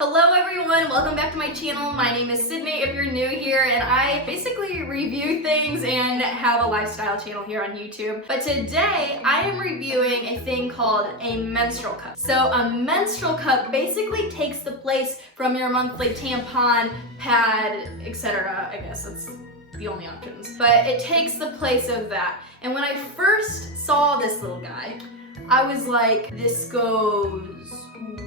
Hello everyone, welcome back to my channel. My name is Sydney if you're new here, and I basically review things and have a lifestyle channel here on YouTube. But today I am reviewing a thing called a menstrual cup. So a menstrual cup basically takes the place from your monthly tampon, pad, etc. I guess that's the only options. But it takes the place of that. And when I first saw this little guy, I was like, this goes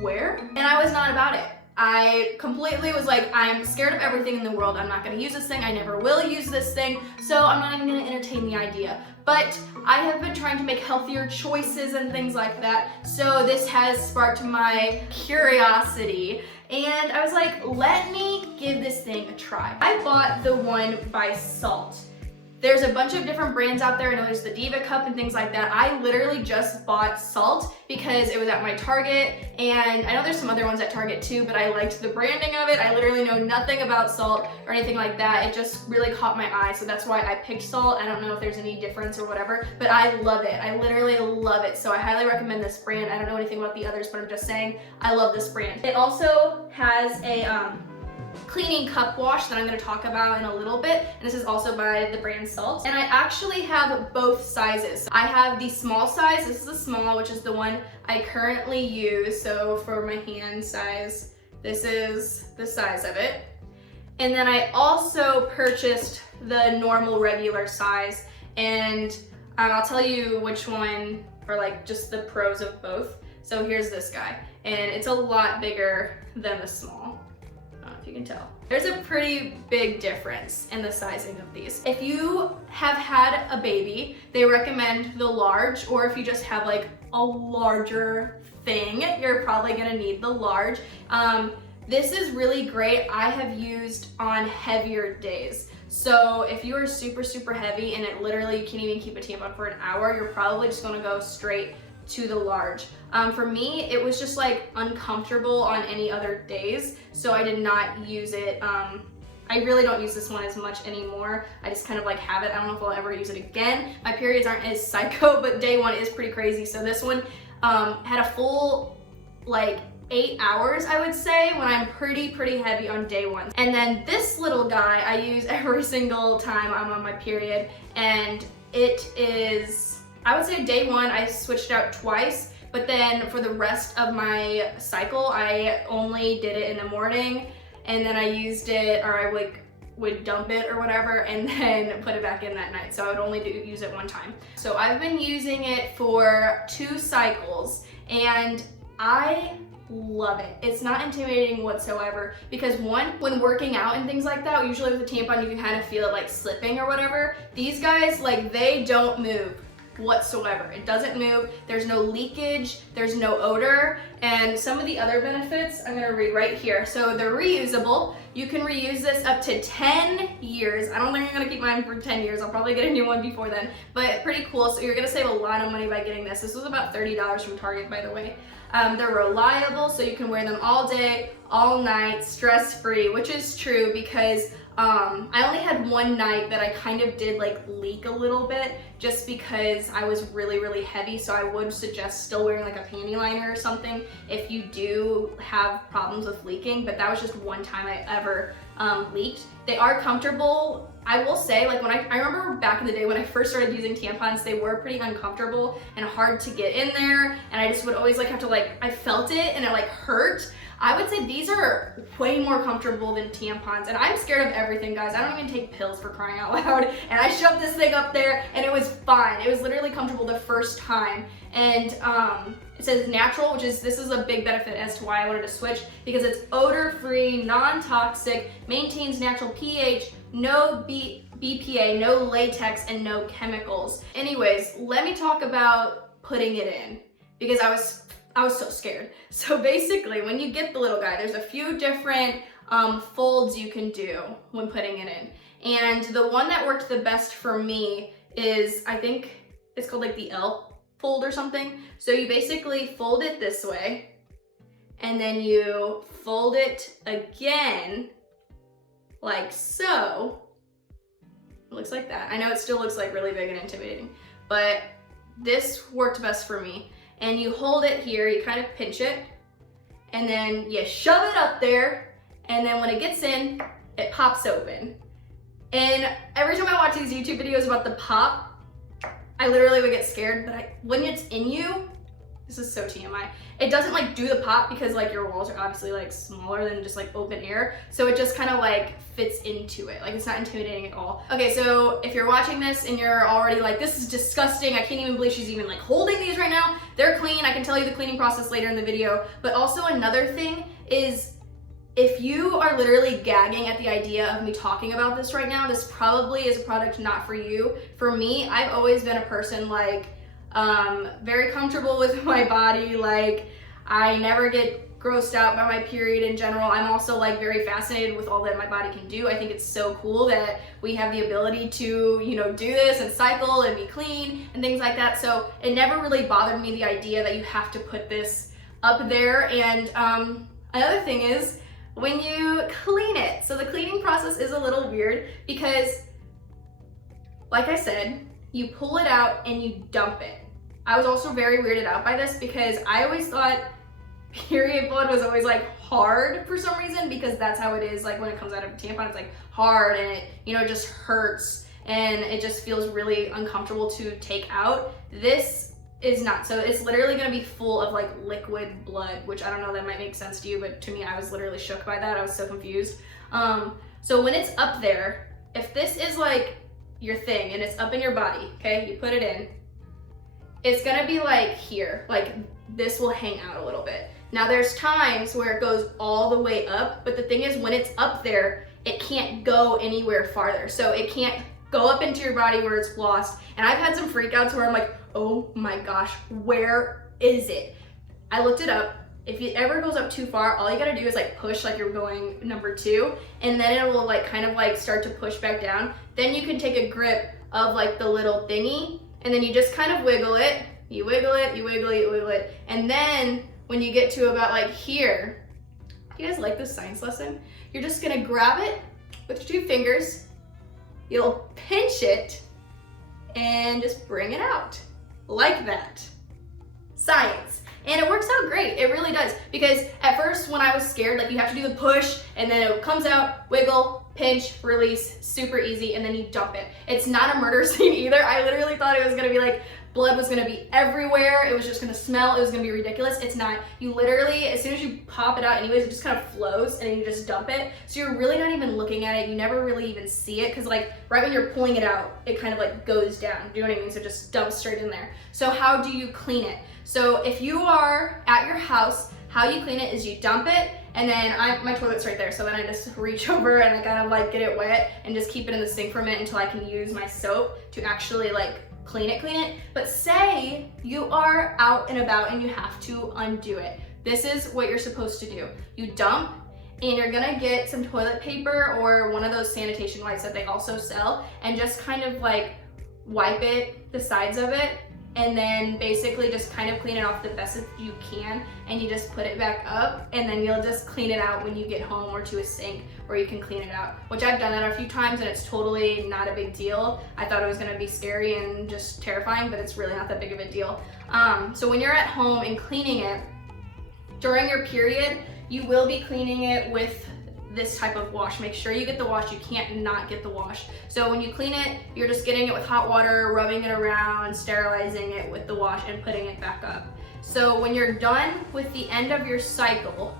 where? And I was not about it. I completely was like, I'm scared of everything in the world. I'm not gonna use this thing. I never will use this thing. So I'm not even gonna entertain the idea. But I have been trying to make healthier choices and things like that. So this has sparked my curiosity. And I was like, let me give this thing a try. I bought the one by Salt. There's a bunch of different brands out there. I know there's the Diva Cup and things like that. I literally just bought Salt because it was at my Target, and I know there's some other ones at Target too, but I liked the branding of it. I literally know nothing about Salt or anything like that. It just really caught my eye, so that's why I picked Salt. I don't know if there's any difference or whatever, but I love it. I literally love it, so I highly recommend this brand. I don't know anything about the others, but I'm just saying I love this brand. It also has a cleaning cup wash that I'm going to talk about in a little bit, and this is also by the brand Salt. And I actually have both sizes. I have the small size. This is a small, which is the one I currently use. So for my hand size, this is the size of it. And then I also purchased the normal regular size, and I'll tell you which one, or like just the pros of both. So here's this guy, and it's a lot bigger than the small. If you can tell. There's a pretty big difference in the sizing of these. If you have had a baby, they recommend the large, or if you just have like a larger thing, you're probably gonna need the large. This is really great. I have used on heavier days. So if you are super heavy and it literally you can't even keep a tampon for an hour, you're probably just gonna go straight to the large. For me, it was just like uncomfortable on any other days, so I did not use it. I really don't use this one as much anymore. I just kind of like have it. I don't know if I'll ever use it again. My periods aren't as psycho, but day one is pretty crazy. So this one had a full like 8 hours, I would say, when I'm pretty heavy on day one. And then this little guy I use every single time I'm on my period, and it is, I would say day one I switched out twice, but then for the rest of my cycle I only did it in the morning, and then I used it, or I would dump it or whatever, and then put it back in that night. So I would only use it one time. So I've been using it for 2 cycles, and I love it. It's not intimidating whatsoever, because one, when working out and things like that, usually with a tampon you can kind of feel it like slipping or whatever. These guys, like, they don't move whatsoever. It doesn't move. There's no leakage, there's no odor, and some of the other benefits I'm gonna read right here. So they're reusable. You can reuse this up to 10 years. I don't think I'm gonna keep mine for 10 years. I'll probably get a new one before then, but pretty cool. So you're gonna save a lot of money by getting this. This was about $30 from Target, by the way. They're reliable, so you can wear them all day, all night, stress-free, which is true because I only had one night that I kind of did like leak a little bit, just because I was really heavy. So I would suggest still wearing like a panty liner or something if you do have problems with leaking, but that was just one time I ever leaked. They are comfortable. I will say, like, when I remember back in the day when I first started using tampons, they were pretty uncomfortable and hard to get in there, and I just would always like have to like, I felt it and it like hurt. I would say these are way more comfortable than tampons, and I'm scared of everything, guys. I don't even take pills, for crying out loud, and I shoved this thing up there and it was fine. It was literally comfortable the first time. And it says natural, this is a big benefit as to why I wanted to switch, because it's odor-free, non-toxic, maintains natural pH, no BPA, no latex, and no chemicals. Anyways, let me talk about putting it in, because I was so scared. So basically, when you get the little guy, there's a few different folds you can do when putting it in. And the one that worked the best for me is, I think it's called like the L fold or something. So you basically fold it this way, and then you fold it again, like so. It looks like that. I know it still looks like really big and intimidating, but this worked best for me. And you hold it here, you kind of pinch it, and then you shove it up there, and then when it gets in, it pops open. And every time I watch these YouTube videos about the pop, I literally would get scared, but when it's in you, this is so TMI, it doesn't like do the pop because like your walls are obviously like smaller than just like open air. So it just kind of like fits into it. Like it's not intimidating at all. Okay, so if you're watching this and you're already like, this is disgusting, I can't even believe she's even like holding these right now. They're clean. I can tell you the cleaning process later in the video. But also another thing is, if you are literally gagging at the idea of me talking about this right now, this probably is a product not for you. For me, I've always been a person like, very comfortable with my body. Like I never get grossed out by my period in general. I'm also like very fascinated with all that my body can do. I think it's so cool that we have the ability to, you know, do this and cycle and be clean and things like that. So it never really bothered me, the idea that you have to put this up there. And another thing is when you clean it. So the cleaning process is a little weird because, like I said, you pull it out and you dump it. I was also very weirded out by this because I always thought period blood was always like hard for some reason, because that's how it is like when it comes out of a tampon. It's like hard and it, you know, just hurts and it just feels really uncomfortable to take out. This is not. So it's literally gonna be full of like liquid blood, which I don't know, that might make sense to you, but to me, I was literally shook by that. I was so confused. So when it's up there, if this is like your thing and it's up in your body, okay, you put it in, it's gonna be like here, like this will hang out a little bit. Now there's times where it goes all the way up, but the thing is when it's up there, it can't go anywhere farther. So it can't go up into your body where it's lost. And I've had some freakouts where I'm like, oh my gosh, where is it? I looked it up. If it ever goes up too far, all you gotta do is like push like you're going number 2, and then it will like kind of like start to push back down. Then you can take a grip of like the little thingy, and then you just kind of wiggle it. You wiggle it, you wiggle it, you wiggle it. And then when you get to about like here, you guys like this science lesson? You're just gonna grab it with 2 fingers, you'll pinch it, and just bring it out like that. Science. And it works out great, it really does. Because at first when I was scared, like you have to do the push and then it comes out, wiggle, pinch, release, super easy, and then you dump it. It's not a murder scene either. I literally thought it was gonna be like, blood was gonna be everywhere, it was just gonna smell, it was gonna be ridiculous. It's not. You literally, as soon as you pop it out anyways, it just kind of flows and then you just dump it. So you're really not even looking at it, you never really even see it, because like right when you're pulling it out, it kind of like goes down, do you know what I mean? So it just dumps straight in there. So how do you clean it? So if you are at your house, how you clean it is you dump it, and then my toilet's right there, so then I just reach over and I kind of like get it wet and just keep it in the sink for a minute until I can use my soap to actually like clean it. But say you are out and about and you have to undo it. This is what you're supposed to do. You dump, and you're gonna get some toilet paper or one of those sanitation wipes that they also sell, and just kind of like wipe it, the sides of it, and then basically just kind of clean it off the best that you can, and you just put it back up, and then you'll just clean it out when you get home or to a sink where you can clean it out, which I've done that a few times and it's totally not a big deal. I thought it was gonna be scary and just terrifying, but it's really not that big of a deal. So when you're at home and cleaning it, during your period, you will be cleaning it with this type of wash. Make sure you get the wash. You can't not get the wash. So when you clean it, you're just getting it with hot water, rubbing it around, sterilizing it with the wash, and putting it back up. So when you're done with the end of your cycle,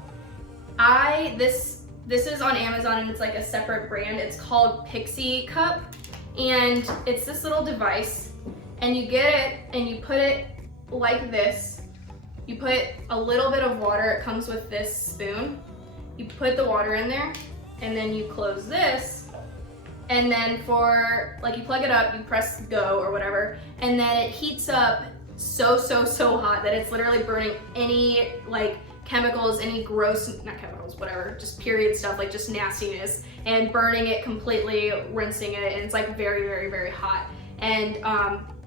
this is on Amazon and it's like a separate brand. It's called Pixie Cup, and it's this little device, and you get it and you put it like this. You put a little bit of water. It comes with this spoon. You put the water in there, and then you close this, and then for, like, you plug it up, you press go or whatever, and then it heats up so hot that it's literally burning any, like, chemicals, any gross, not chemicals, whatever, just period stuff, like just nastiness, and burning it completely, rinsing it, and it's like very hot. And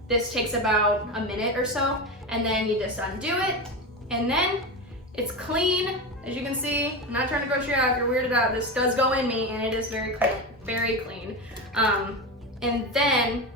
this takes about a minute or so, and then you just undo it, and then it's clean. As you can see, I'm not trying to gross you out if you're weirded out. This does go in me, and it is very clean. And then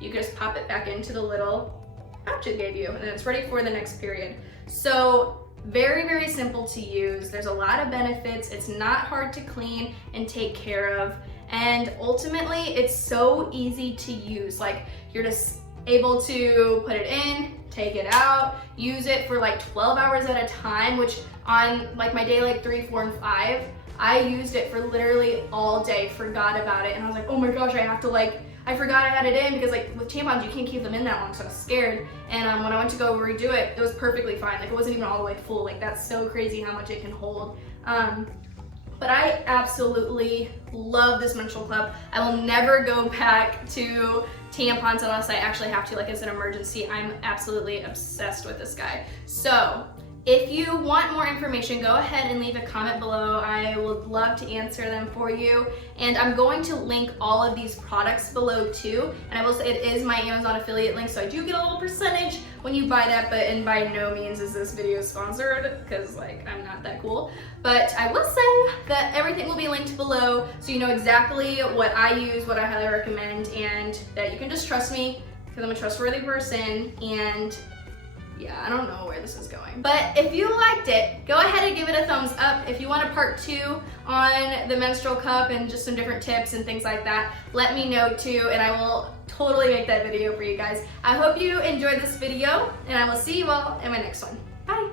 you just pop it back into the little pouch it gave you, and then it's ready for the next period. So Very, very simple to use. There's a lot of benefits. It's not hard to clean and take care of. And ultimately, it's so easy to use. Like, you're just able to put it in, take it out, use it for like 12 hours at a time, which on like my day like 3, 4, and 5, I used it for literally all day, forgot about it. And I was like, oh my gosh, I forgot I had it in, because like with tampons, you can't keep them in that long, so I was scared. And when I went to go redo it, it was perfectly fine. Like, it wasn't even all the way full. Like, that's so crazy how much it can hold. But I absolutely love this menstrual cup. I will never go back to tampons unless I actually have to, like as an emergency. I'm absolutely obsessed with this guy. So if you want more information, go ahead and leave a comment below. I would love to answer them for you. And I'm going to link all of these products below too. And I will say it is my Amazon affiliate link, so I do get a little percentage when you buy that, and by no means is this video sponsored, because like I'm not that cool. But I will say that everything will be linked below, so you know exactly what I use, what I highly recommend, and that you can just trust me, because I'm a trustworthy person. And yeah, I don't know where this is going. But if you liked it, go ahead and give it a thumbs up. If you want a part 2 on the menstrual cup and just some different tips and things like that, let me know too, and I will totally make that video for you guys. I hope you enjoyed this video, and I will see you all in my next one. Bye.